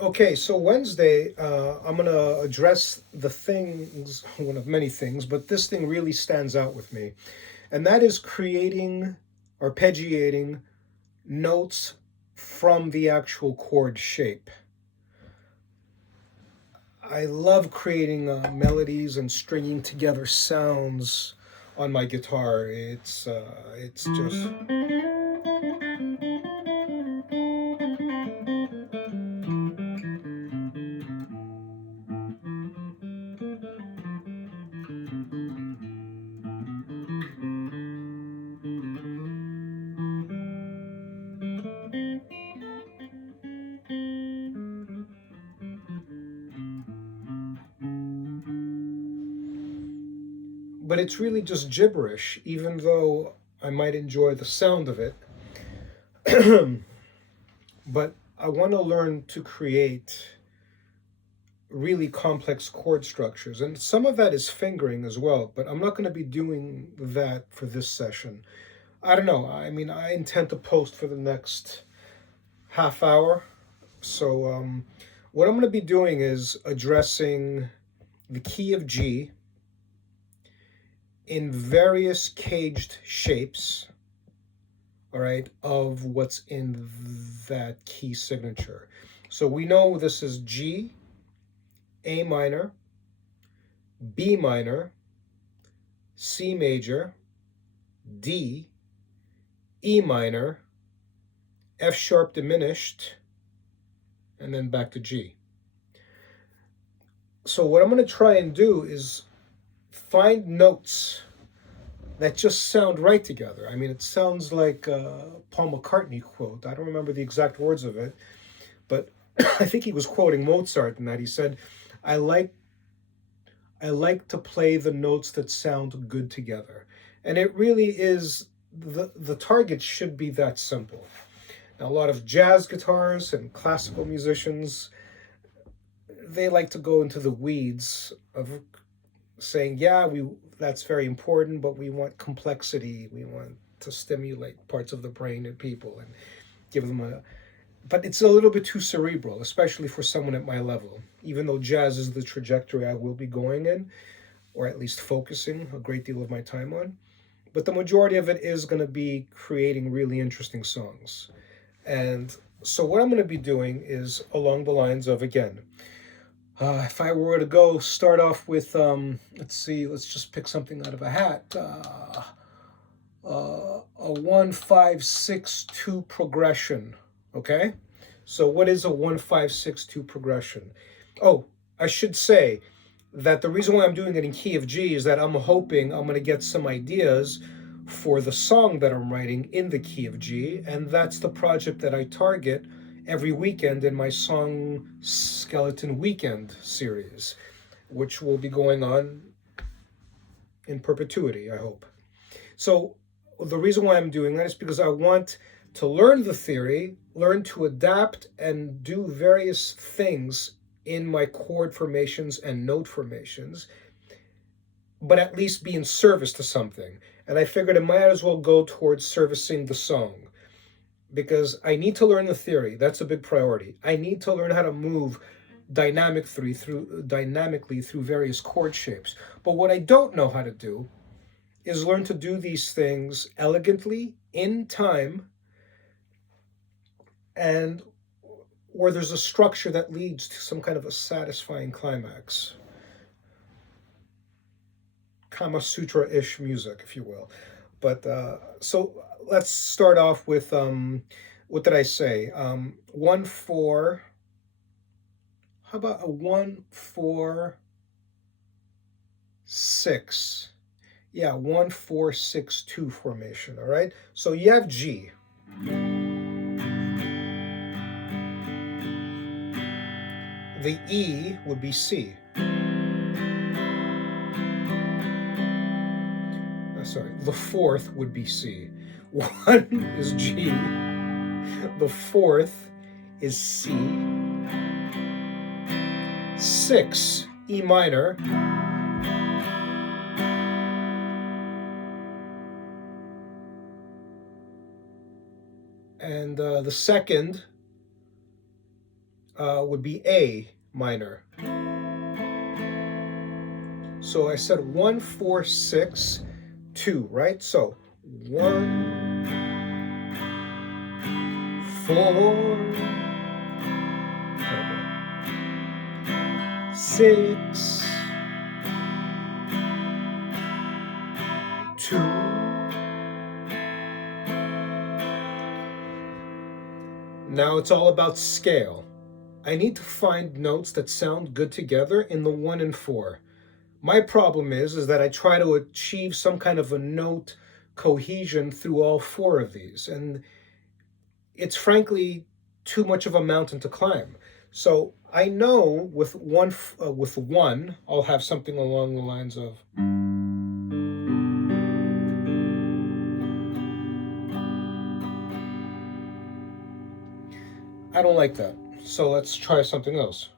Okay, so Wednesday, I'm going to address the things, one of many things, but this thing really stands out with me. And that is creating, arpeggiating notes from the actual chord shape. I love creating melodies and stringing together sounds on my guitar. It's just but it's really just gibberish, even though I might enjoy the sound of it. But I want to learn to create really complex chord structures. And some of that is fingering as well, but I'm not going to be doing that for this session. I don't know. I mean, I intend to post for the next half hour. So, what I'm going to be doing is addressing the key of G in various caged shapes, all right, of what's in that key signature. So we know this is G, A minor, B minor, C major, D, E minor, F sharp diminished, and then back to G. So what I'm going to try and do is find notes that just sound right together. I mean, it sounds like a Paul McCartney quote. I don't remember the exact words of it, but I think he was quoting Mozart in that. He said, I like I like to play the notes that sound good together. And it really is the target should be that simple. Now, a lot of jazz guitarists and classical musicians, they like to go into the weeds of saying, yeah, we that's very important, but we want complexity. We want to stimulate parts of the brain in people and give them a. But it's a little bit too cerebral, especially for someone at my level. Even though jazz is the trajectory I will be going in, or at least focusing a great deal of my time on. But the majority of it is going to be creating really interesting songs. And so, what I'm going to be doing is along the lines of, again, if I were to go start off with, let's see, let's just pick something out of a hat. A 1-5-6-2 progression. Okay? So, what is a 1-5-6-2 progression? Oh, I should say that the reason why I'm doing it in key of G is that I'm hoping I'm going to get some ideas for the song that I'm writing in the key of G, and that's the project that I target every weekend in my Song Skeleton Weekend series, which will be going on in perpetuity, I hope. So the reason why I'm doing that is because I want to learn the theory, learn to adapt and do various things in my chord formations and note formations, but at least be in service to something. And I figured it might as well go towards servicing the song because I need to learn the theory. That's a big priority. I need to learn how to move dynamically through various chord shapes. But what I don't know how to do is learn to do these things elegantly in time and where there's a structure that leads to some kind of a satisfying climax. Kama Sutra-ish music, if you will. But so let's start off with what did I say? 1-4. How about a 1-4-6? Yeah, 1-4-6-2 formation. All right. So you have G. The E would be C. Sorry, the fourth would be C. One is G. The fourth is C. 6, E minor. And the second would be A minor. So I said 1, 4, 6, 2, right? So 1, 4, 6, 2. Now it's all about scale. I need to find notes that sound good together in the 1 and 4. My problem is that I try to achieve some kind of a note cohesion through all 4 of these, and it's frankly too much of a mountain to climb. So I know with one, I'll have something along the lines of. I don't like that. So let's try something else.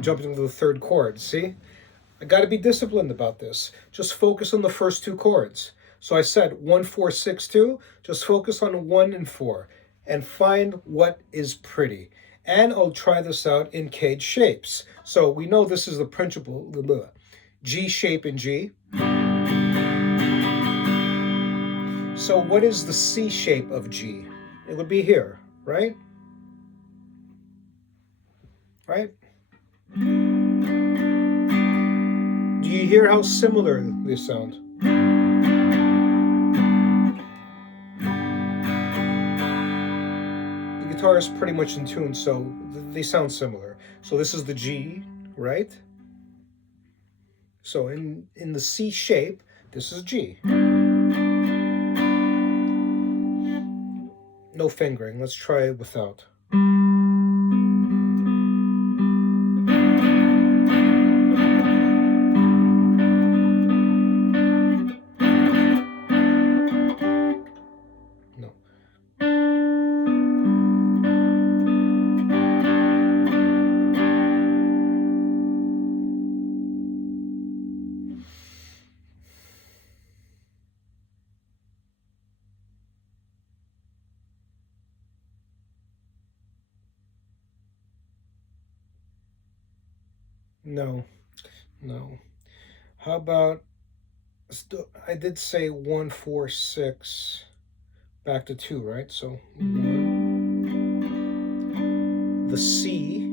Jumping to the 3rd chord. See? I got to be disciplined about this. Just focus on the first 2 chords. So I said 1, 4, 6, 2. Just focus on 1 and 4 and find what is pretty. And I'll try this out in caged shapes. So we know this is the principal G shape in G. So what is the C shape of G? It would be here, right? Right? Do you hear how similar they sound? The guitar is pretty much in tune, so they sound similar. So this is the G, right? So in the C shape, this is G. No fingering. Let's try it without. No, no. How about, I did say 1, 4, 6, back to 2, right? So 1, the C,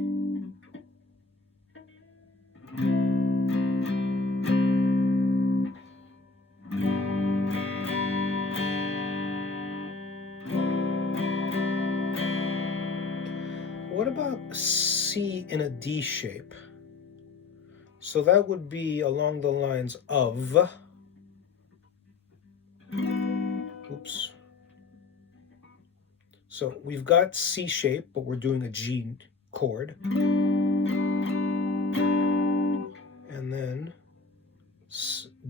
what about C in a D shape? So that would be along the lines of, oops. So we've got C shape, but we're doing a G chord. And then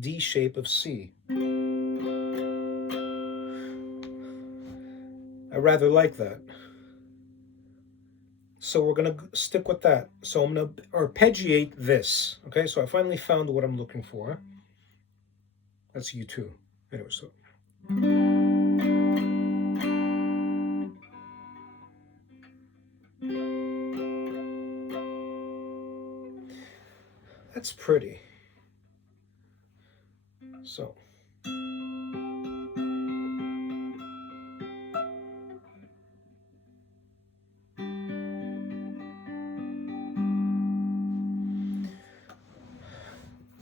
D shape of C. I rather like that. So we're going to stick with that. So I'm going to arpeggiate this. Okay, so I finally found what I'm looking for. That's U2. Anyway, so. That's pretty. So.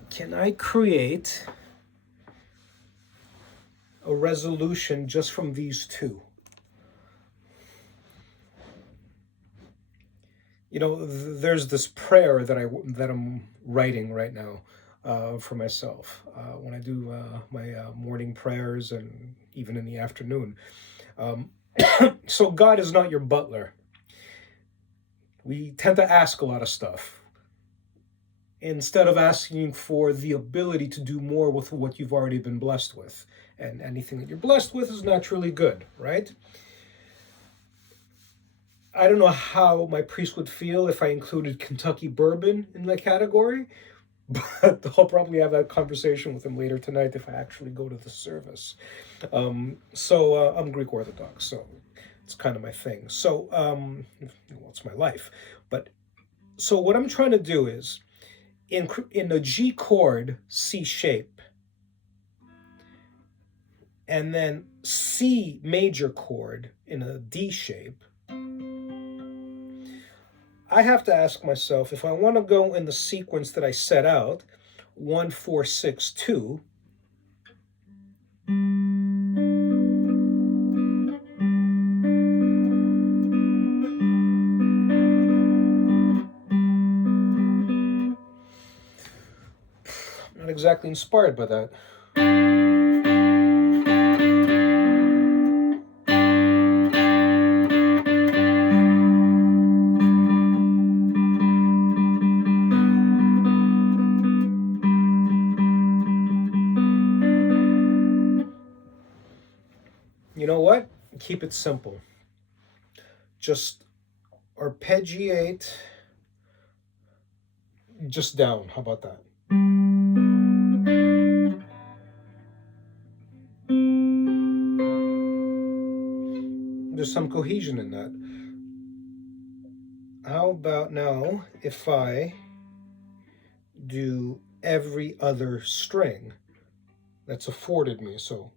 Can I create a resolution just from these 2? You know, there's this prayer that I'm writing right now for myself when I do my morning prayers and even in the afternoon. So God is not your butler. We tend to ask a lot of stuff instead of asking for the ability to do more with what you've already been blessed with. And anything that you're blessed with is naturally good, right? I don't know how my priest would feel if I included Kentucky bourbon in that category, but I'll probably have that conversation with him later tonight if I actually go to the service. I'm Greek Orthodox, so it's kind of my thing. Well, it's my life. But so what I'm trying to do is in a G chord, C shape, and then C major chord in a D shape, I have to ask myself if I want to go in the sequence that I set out, 1, 4, 6, 2. Not exactly inspired by that. You know what? Keep it simple. Just arpeggiate just down. How about that? There's some cohesion in that. How about now if I do every other string that's afforded me? So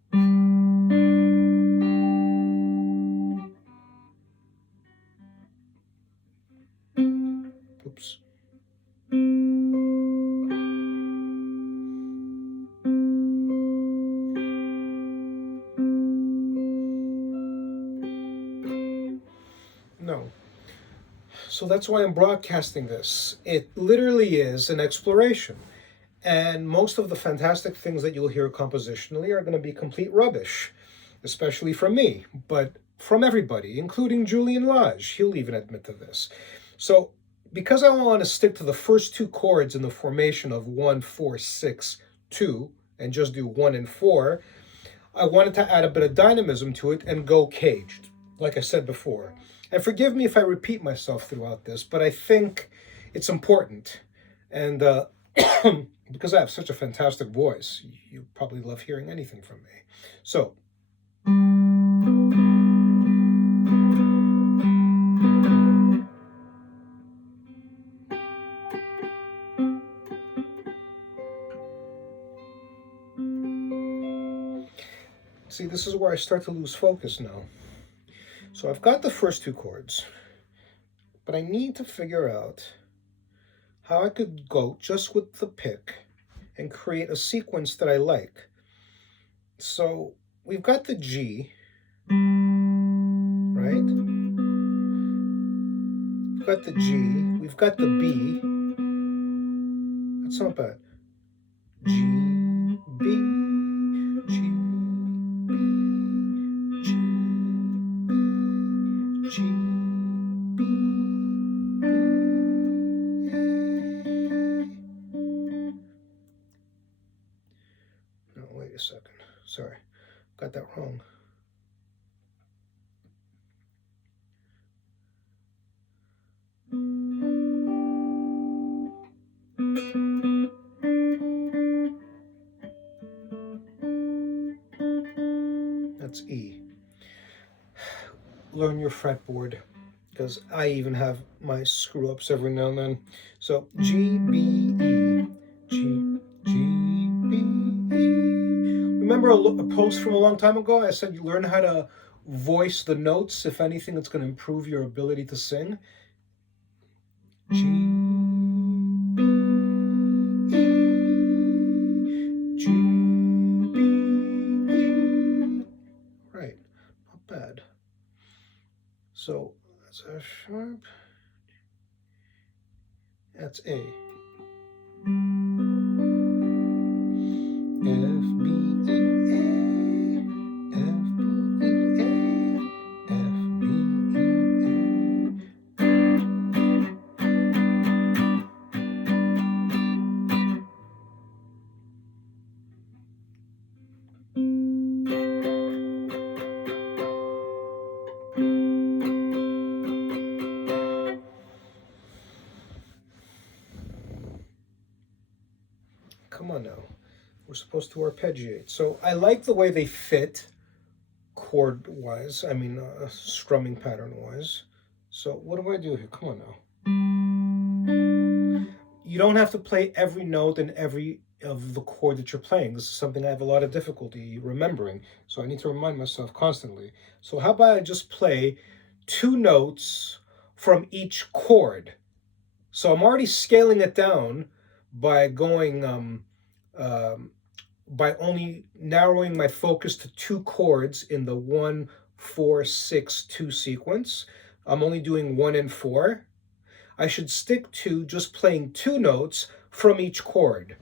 oops. No. So that's why I'm broadcasting this. It literally is an exploration. And most of the fantastic things that you'll hear compositionally are going to be complete rubbish, especially from me, but from everybody, including Julian Lage. He'll even admit to this. So because I want to stick to the first two chords in the formation of 1, 4, 6, 2, and just do 1 and 4, I wanted to add a bit of dynamism to it and go caged, like I said before. And forgive me if I repeat myself throughout this, but I think it's important. And because I have such a fantastic voice, you probably love hearing anything from me. So. See, this is where I start to lose focus now. So I've got the first two chords, but I need to figure out how I could go just with the pick and create a sequence that I like. So we've got the G, right? We've got the G, we've got the B. That's not bad. G, B, G, B, G, B, G, B, A. No, wait a second. Sorry, got that wrong. That's E. Learn your fretboard, because I even have my screw-ups every now and then. So G, B, E, G, G, B, E. Remember a post from a long time ago? I said you learn how to voice the notes. If anything, it's going to improve your ability to sing. G, B, E, G, B, E. Right, not bad. So that's F sharp. That's A. F, B, E, A. F, B, E, A. F, B, E, A. We're supposed to arpeggiate. So I like the way they fit chord-wise, I mean strumming pattern-wise. So what do I do here? Come on now. You don't have to play every note in every of the chord that you're playing. This is something I have a lot of difficulty remembering, so I need to remind myself constantly. So how about I just play 2 notes from each chord? So I'm already scaling it down by going by only narrowing my focus to 2 chords in the 1, 4, 6, 2 sequence. I'm only doing 1 and 4. I should stick to just playing 2 notes from each chord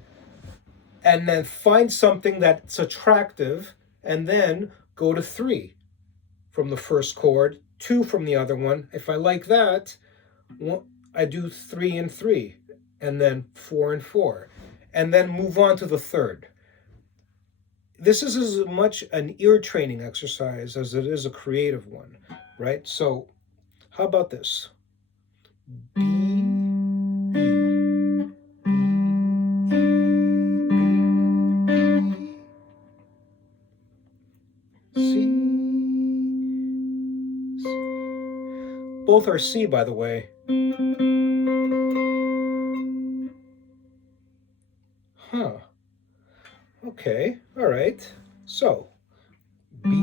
and then find something that's attractive and then go to 3 from the first chord, 2 from the other one. If I like that, I do 3 and 3 and then 4 and 4 and then move on to the third. This is as much an ear training exercise as it is a creative one, right? So how about this? B, E, B, E, C, C. Both are C, by the way. Huh. Okay, all right. So, B, E,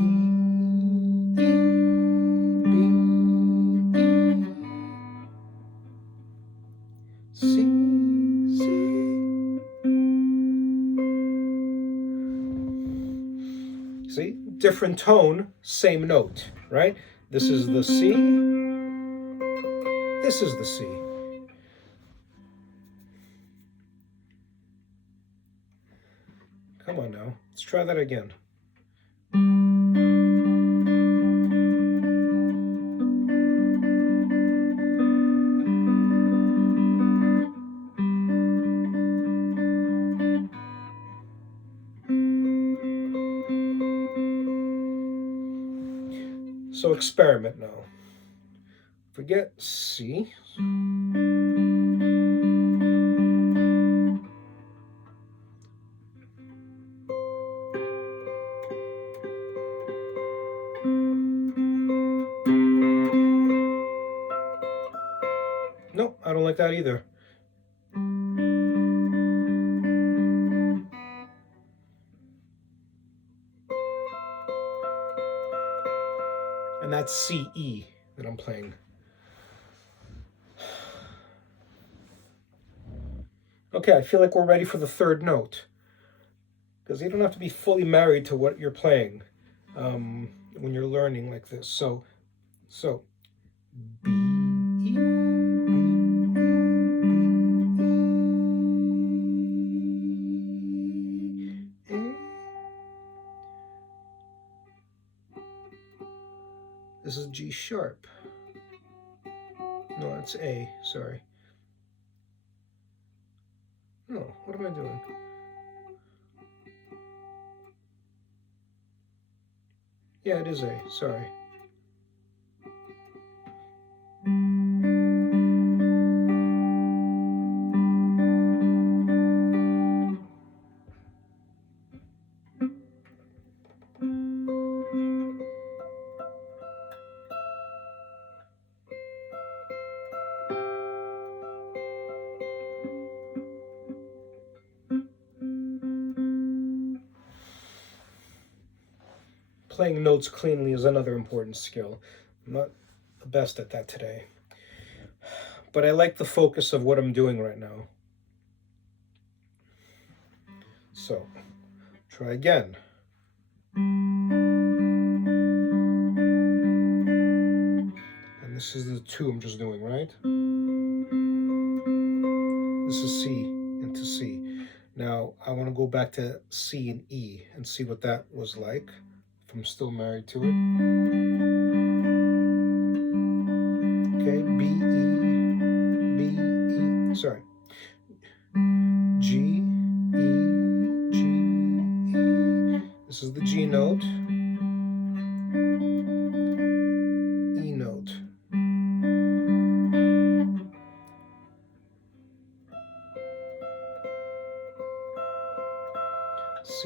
B, E, C, C. See? Different tone, same note, right? This is the C. This is the C. Come on now. Let's try that again. So experiment now. Forget C. Nope, I don't like that either. And that's C-E that I'm playing. Okay, I feel like we're ready for the third note. Because you don't have to be fully married to what you're playing when you're learning like this. So B, E, B, E, A. This is G sharp. No, it's A, sorry. No, what am I doing? Yeah, it is A, sorry. Playing notes cleanly is another important skill. I'm not the best at that today. But I like the focus of what I'm doing right now. So, try again. And this is the 2 I'm just doing, right? This is C into C. Now, I want to go back to C and E and see what that was like. If I'm still married to it. Okay, B, E, sorry. G, E, G, E. This is the G note. E note.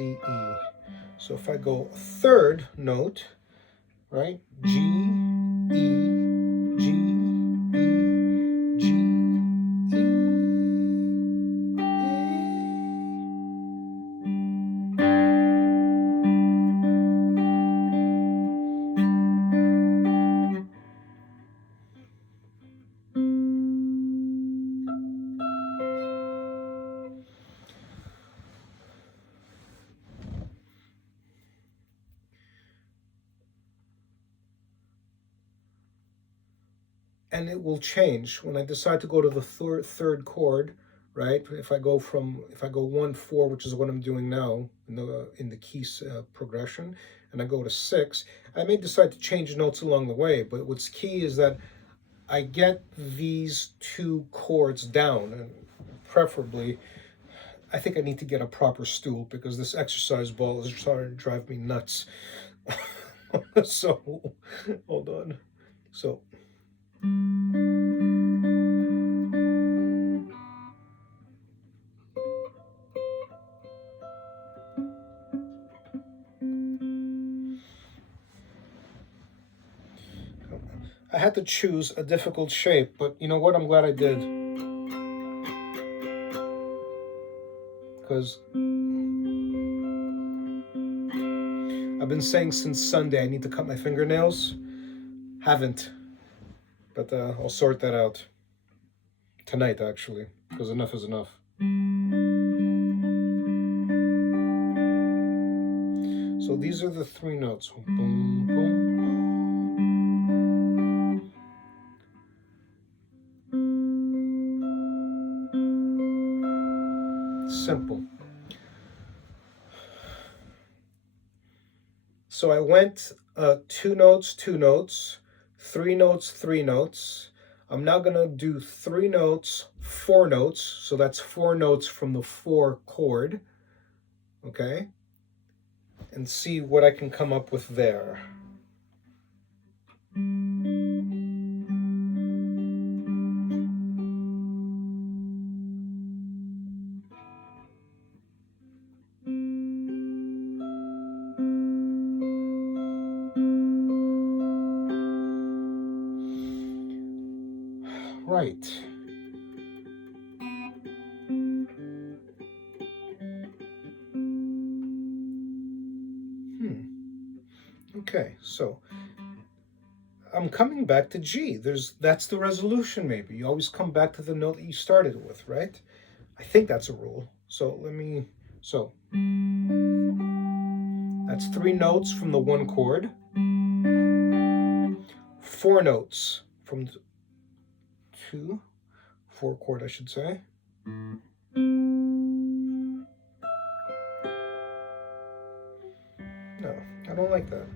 C, E. So if I go third note, right? G, E, G, E, G, E, and it will change when I decide to go to the third chord, right? If I go 1 4, which is what I'm doing now in the key progression, and I go to 6, I may decide to change notes along the way. But what's key is that I get these 2 chords down, and preferably, I think I need to get a proper stool because this exercise ball is starting to drive me nuts. So, hold on. So. I had to choose a difficult shape, but you know what? I'm glad I did. Because I've been saying since Sunday I need to cut my fingernails. Haven't. But I'll sort that out tonight, actually, because enough is enough. So these are the 3 notes. Boom, boom. Simple. So I went 2 notes, 2 notes, 3 notes, 3 notes. I'm now going to do 3 notes, 4 notes. So that's 4 notes from the 4 chord. Okay? And see what I can come up with there. Right. Okay, so I'm coming back to G. That's the resolution, maybe. You always come back to the note that you started with, right? I think that's a rule. So that's 3 notes from the 1 chord. 4 notes from the 4 chord, I should say. No, I don't like that.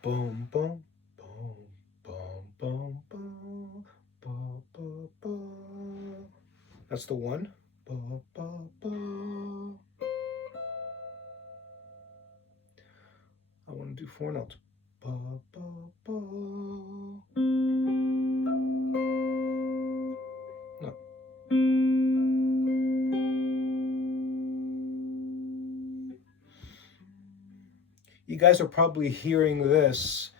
Boom, boom, boom, boom, boom, boom, boom, boom, boom. That's the 1. Boom, boom, boom. I want to do 4 notes. Ba, ba, ba. No. You guys are probably hearing this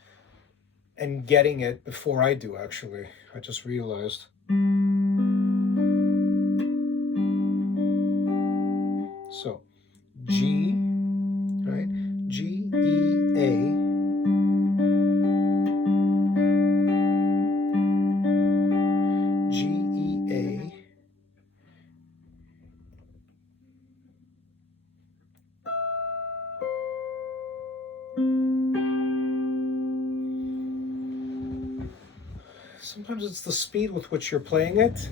and getting it before I do, actually. I just realized. So, G, right? G, E, A. G, E, A. Sometimes it's the speed with which you're playing it,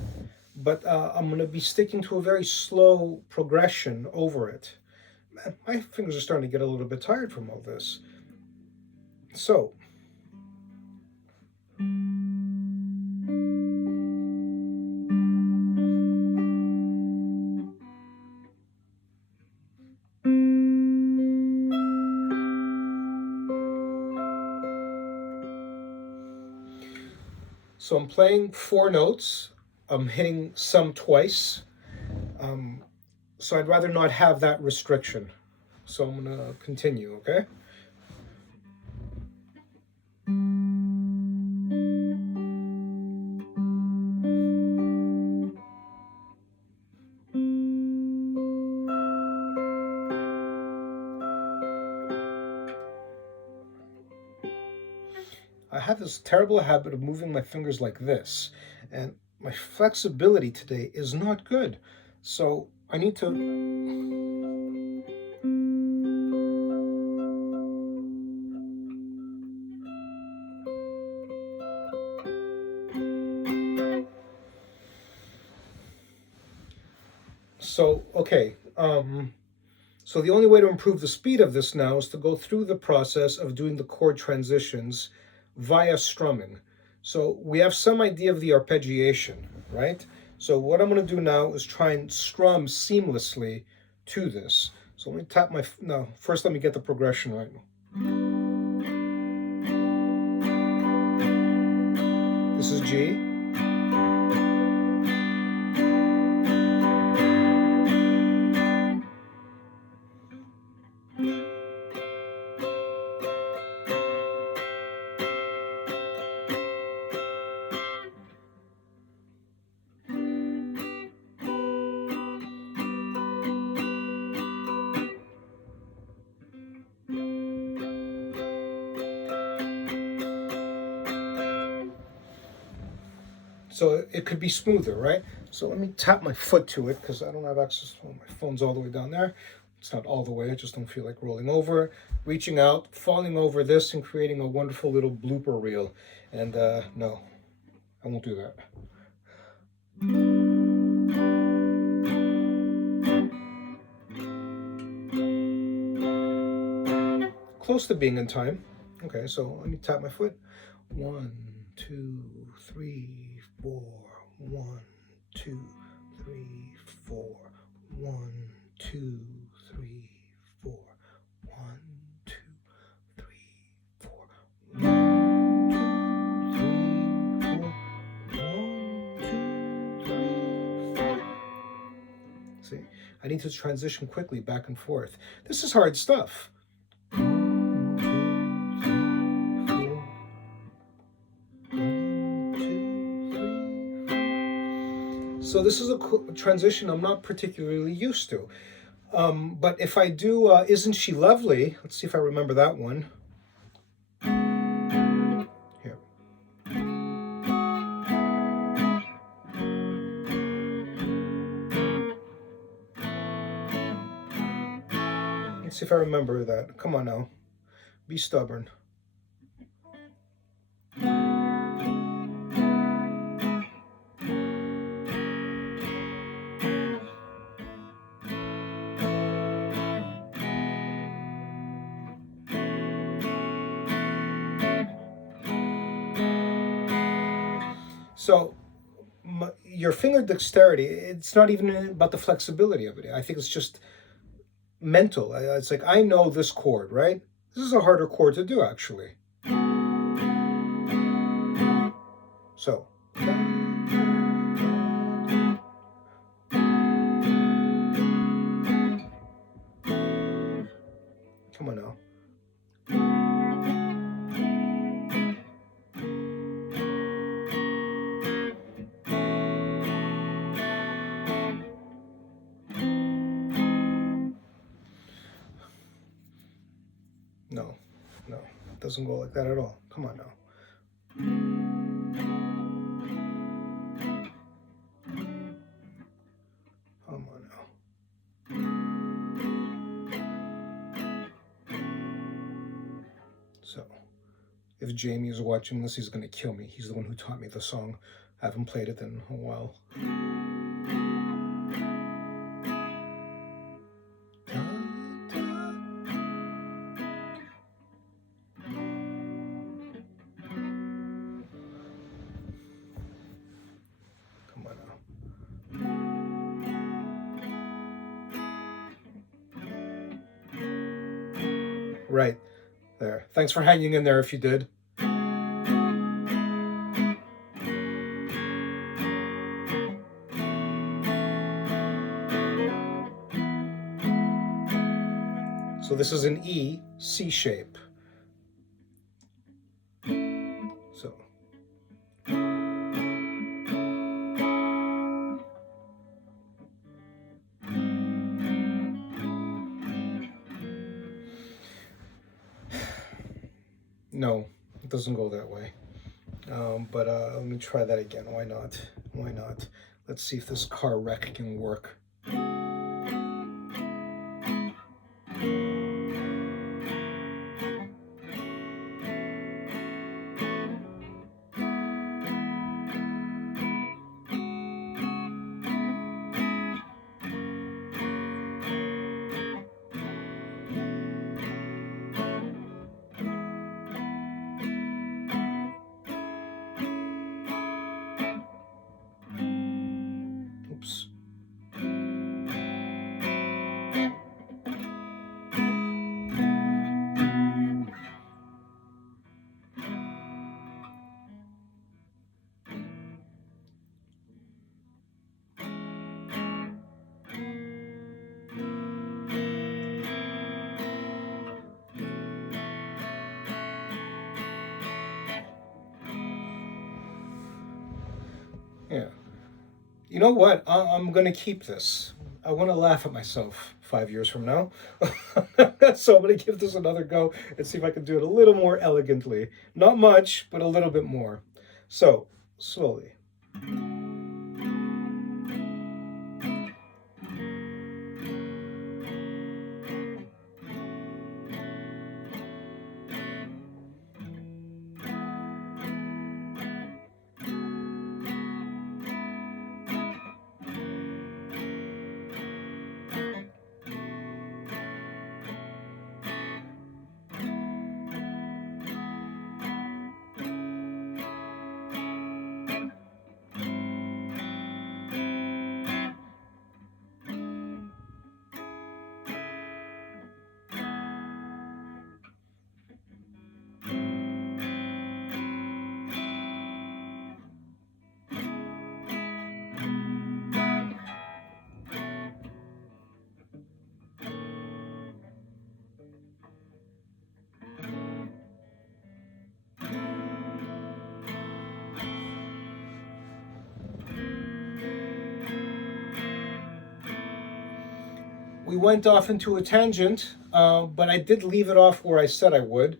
but I'm going to be sticking to a very slow progression over it. My fingers are starting to get a little bit tired from all this. So, I'm playing 4 notes. I'm hitting some twice. So I'd rather not have that restriction. So I'm gonna continue, okay? I have this terrible habit of moving my fingers like this, and my flexibility today is not good. So I need to. So, okay. So the only way to improve the speed of this now is to go through the process of doing the chord transitions via strumming. So we have some idea of the arpeggiation, right? So what I'm going to do now is try and strum seamlessly to this. So let me tap my, no, first let me get the progression right. This is G. So it could be smoother, right? So let me tap my foot to it because I don't have access. Well, my phone's all the way down there. It's not all the way. I just don't feel like rolling over, reaching out, falling over this, and creating a wonderful little blooper reel. And no, I won't do that. Close to being in time. Okay, so let me tap my foot. 1, 2, 3, 4. 1, 2, 3, 4. 1, 2, 3, 4. 1, 2, 3, 4. 1, 2, 3, 4. 1, 2, 3, 4. See, I need to transition quickly back and forth. This is hard stuff. So this is a transition I'm not particularly used to. But if I do Isn't She Lovely, let's see if I remember that one. Here. Let's see if I remember that. Come on now. Be stubborn. So your finger dexterity, it's not even about the flexibility of it. I think it's just mental. It's like, I know this chord, right? This is a harder chord to do, actually. So. Come on now. No, no, it doesn't go like that at all. Come on now. Come on now. So, if Jamie is watching this, he's going to kill me. He's the one who taught me the song. I haven't played it in a while. Come on now. Right there. Thanks for hanging in there if you did. this is an E, C shape. So. No, it doesn't go that way. But let me try that again. Why not? Why not? Let's see if this car wreck can work. Oops. Yeah. You know what? I'm going to keep this. I want to laugh at myself 5 years from now. So I'm going to give this another go and see if I can do it a little more elegantly. Not much, but a little bit more. So, slowly. We went off into a tangent, but I did leave it off where I said I would,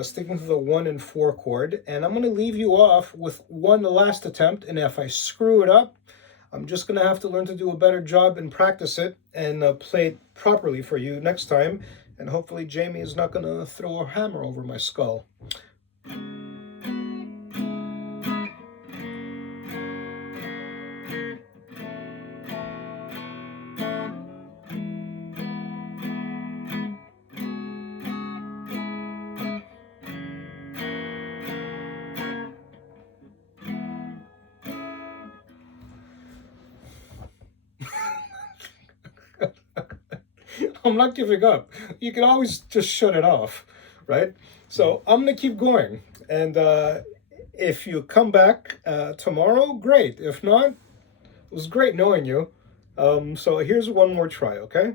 sticking to the 1 and 4 chord. And I'm going to leave you off with one last attempt, and if I screw it up, I'm just going to have to learn to do a better job and practice it and play it properly for you next time. And hopefully Jamie is not going to throw a hammer over my skull. I'm not giving up. You can always just shut it off, right? So I'm going to keep going. And if you come back tomorrow, great. If not, it was great knowing you. So here's one more try, okay?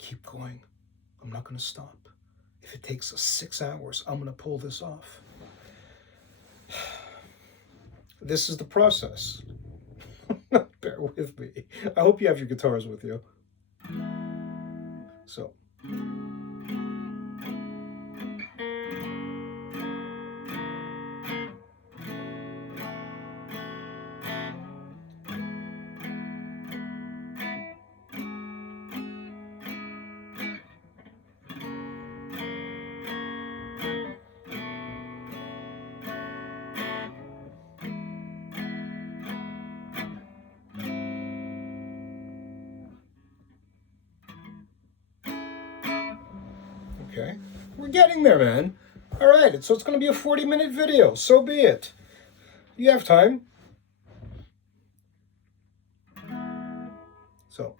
Keep going. I'm not going to stop. If it takes us 6 hours, I'm going to pull this off. This is the process. Bear with me. I hope you have your guitars with you. So. Okay, we're getting there, man. All right, so it's going to be a 40-minute video. So be it. You have time. So.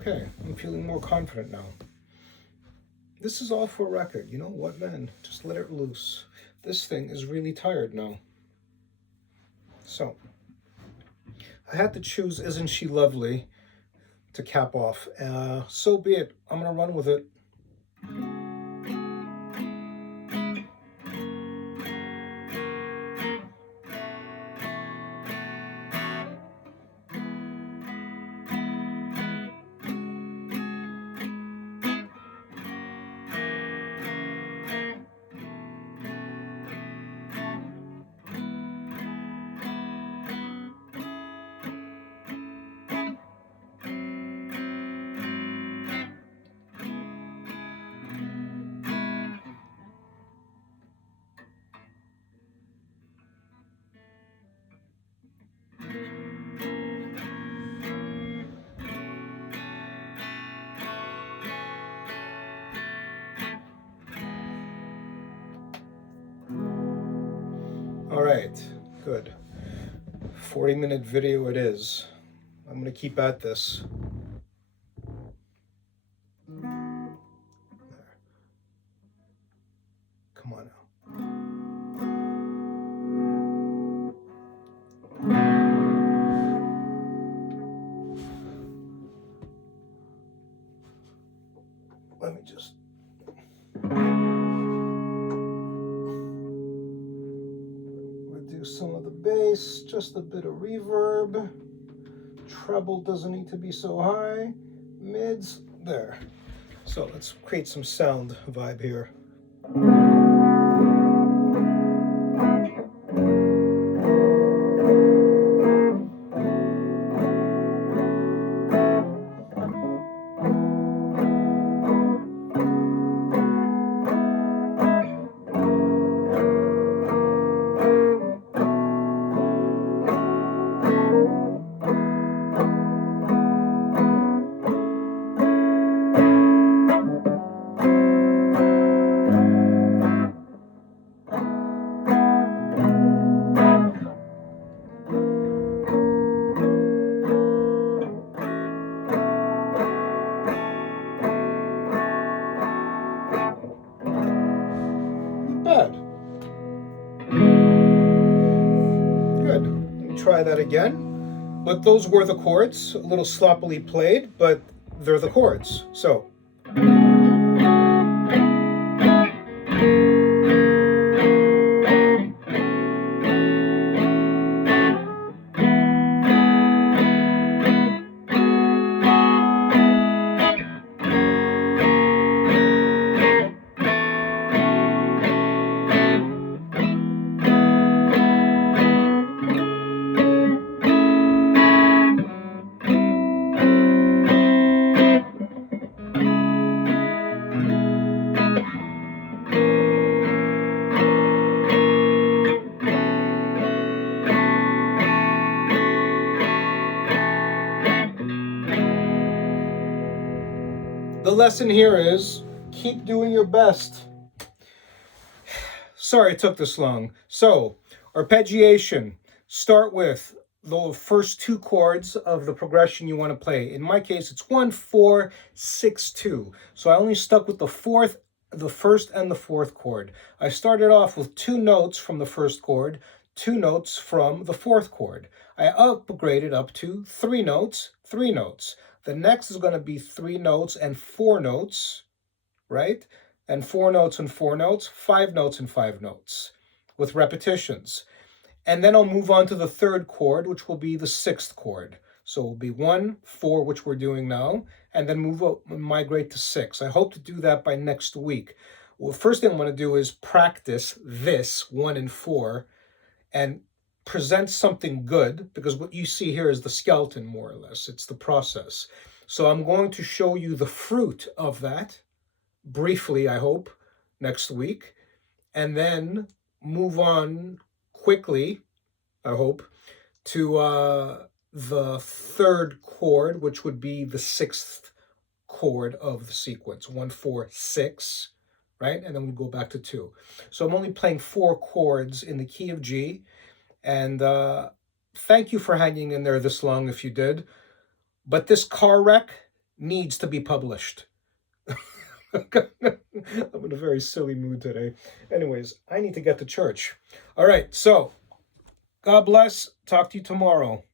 Okay, I'm feeling more confident now. This is all for record. You know what, man? Just let it loose. This thing is really tired now. So, I had to choose Isn't She Lovely to cap off. So be it. I'm going to run with it. All right, good. 40-minute video it is. I'm going to keep at this. There. Come on now. Let me just... some of the bass, just a bit of reverb. Treble doesn't need to be so high. Mids, there. So let's create some sound vibe here. Good. Let me try that again. But those were the chords, a little sloppily played, but they're the chords. So. The lesson here is keep doing your best. Sorry it took this long. So, arpeggiation. Start with the first two chords of the progression you want to play. In my case, it's 1, 4, 6, 2. So I only stuck with the fourth the first and the fourth chord. I started off with 2 notes from the first chord, 2 notes from the fourth chord. I upgraded up to 3 notes, 3 notes. The next is going to be 3 notes and 4 notes, right? And 4 notes and 4 notes, 5 notes and 5 notes with repetitions. And then I'll move on to the third chord, which will be the 6th chord. So it'll be 1, 4, which we're doing now, and then migrate to 6. I hope to do that by next week. Well, first thing I'm going to do is practice this 1 and 4 and present something good, because what you see here is the skeleton, more or less. It's the process. So I'm going to show you the fruit of that, briefly, I hope, next week, and then move on quickly, I hope, to the third chord, which would be the 6th chord of the sequence, 1, 4, 6, right? And then we go back to 2. So I'm only playing 4 chords in the key of G, and thank you for hanging in there this long if you did. But this car wreck needs to be published. I'm in a very silly mood today. Anyways, I need to get to church. All right, so God bless. Talk to you tomorrow.